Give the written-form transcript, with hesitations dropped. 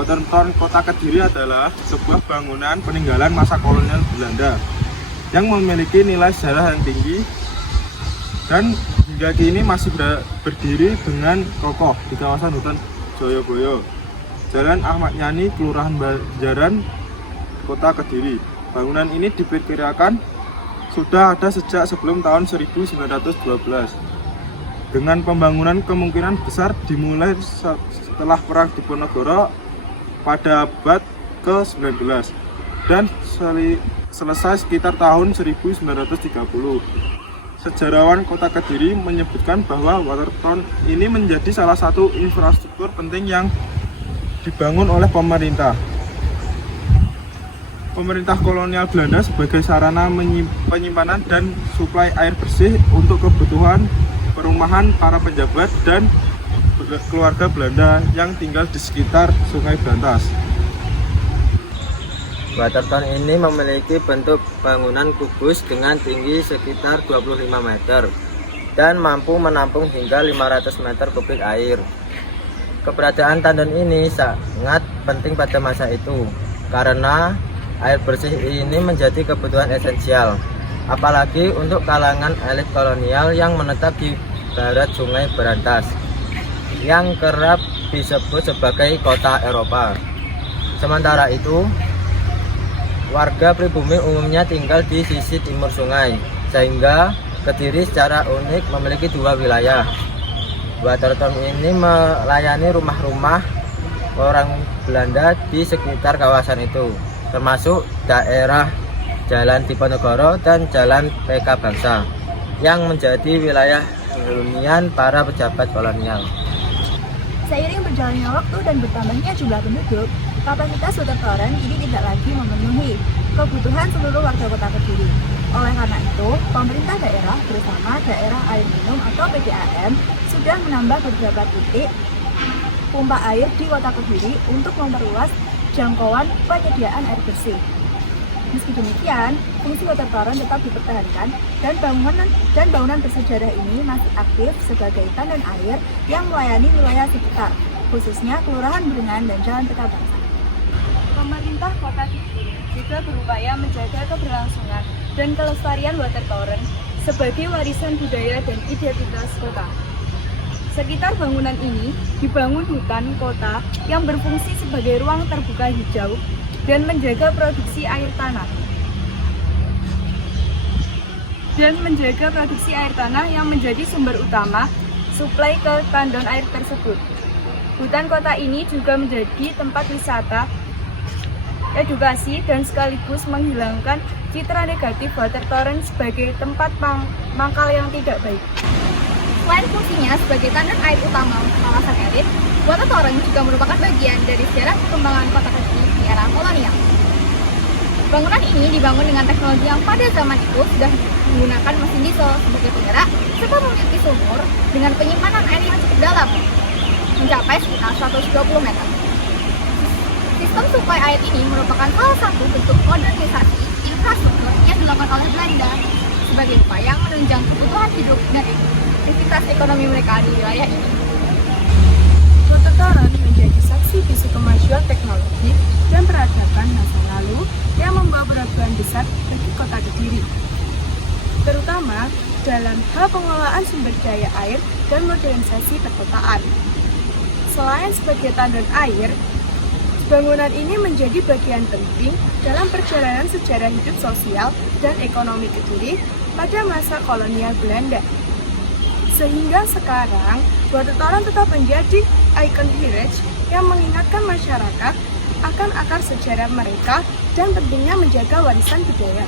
Watertoren Kota Kediri adalah sebuah bangunan peninggalan masa kolonial Belanda yang memiliki nilai sejarah yang tinggi dan hingga kini masih berdiri dengan kokoh di kawasan hutan Joyoboyo, Jalan Ahmad Yani, Kelurahan Banjaran, Kota Kediri. Bangunan ini diperkirakan sudah ada sejak sebelum tahun 1912. Dengan pembangunan kemungkinan besar dimulai setelah Perang Diponegoro pada abad ke-19 dan selesai sekitar tahun 1930. Sejarawan Kota Kediri menyebutkan bahwa Watertoren ini menjadi salah satu infrastruktur penting yang dibangun oleh pemerintah kolonial Belanda sebagai sarana penyimpanan dan suplai air bersih untuk kebutuhan perumahan para pejabat dan keluarga Belanda yang tinggal di sekitar Sungai Brantas. Watertoren ini memiliki bentuk bangunan kubus dengan tinggi sekitar 25 meter dan mampu menampung hingga 500 meter kubik air. Keberadaan tandon ini sangat penting pada masa itu karena air bersih ini menjadi kebutuhan esensial, apalagi untuk kalangan elit kolonial yang menetap di barat Sungai Brantas, yang kerap disebut sebagai kota Eropa. Sementara itu, warga pribumi umumnya tinggal di sisi timur sungai, sehingga Kediri secara unik memiliki dua wilayah. Watertoren ini melayani rumah-rumah orang Belanda di sekitar kawasan itu, termasuk daerah Jalan Diponegoro dan Jalan PK Bangsa, yang menjadi wilayah hunian para pejabat kolonial. Seiring berjalannya waktu dan bertambahnya jumlah penduduk, kapasitas Watertoren kini tidak lagi memenuhi kebutuhan seluruh warga Kota Kediri. Oleh karena itu, pemerintah daerah bersama daerah air minum atau PDAM sudah menambah beberapa titik pompa air di Kota Kediri untuk memperluas jangkauan penyediaan air bersih. Meski demikian, fungsi Watertoren tetap dipertahankan dan bangunan bersejarah ini masih aktif sebagai tandon air yang melayani wilayah sekitar, khususnya Kelurahan Berengan dan Jalan PK Bangsa. Pemerintah Kota Kediri juga berupaya menjaga keberlangsungan dan kelestarian Watertoren sebagai warisan budaya dan identitas kota. Sekitar bangunan ini dibangun hutan kota yang berfungsi sebagai ruang terbuka hijau dan menjaga produksi air tanah. Yang menjadi sumber utama suplai ke tandon air tersebut. Hutan kota ini juga menjadi tempat wisata, edukasi, dan sekaligus menghilangkan citra negatif Watertoren sebagai tempat mangkal yang tidak baik. Selain fungsinya sebagai tandon air utama kawasan elit, Watertoren juga merupakan bagian dari sejarah perkembangan Kota Kediri di era kolonial. Bangunan ini dibangun dengan teknologi yang pada zaman itu sudah menggunakan mesin diesel sebagai penggerak, serta memiliki sumur dengan penyimpanan air yang cukup dalam, mencapai sekitar 120 meter. Sistem suplai air ini merupakan salah satu bentuk modernisasi infrastruktur yang dilakukan oleh Belanda sebagai upaya menunjang kebutuhan hidup dan aktivitas ekonomi mereka di wilayah ini. Watertoren menjadi saksi bisu kemajuan teknologi dan peradaban masa lalu yang membawa perubahan besar bagi Kota Kediri, terutama dalam hal pengelolaan sumber daya air dan modernisasi perkotaan. Selain sebagai tandon air, bangunan ini menjadi bagian penting dalam perjalanan sejarah hidup sosial dan ekonomi Kediri pada masa kolonial Belanda. Sehingga sekarang, Watertoren tetap menjadi ikon heritage yang mengingatkan masyarakat akan akar sejarah mereka dan pentingnya menjaga warisan budaya.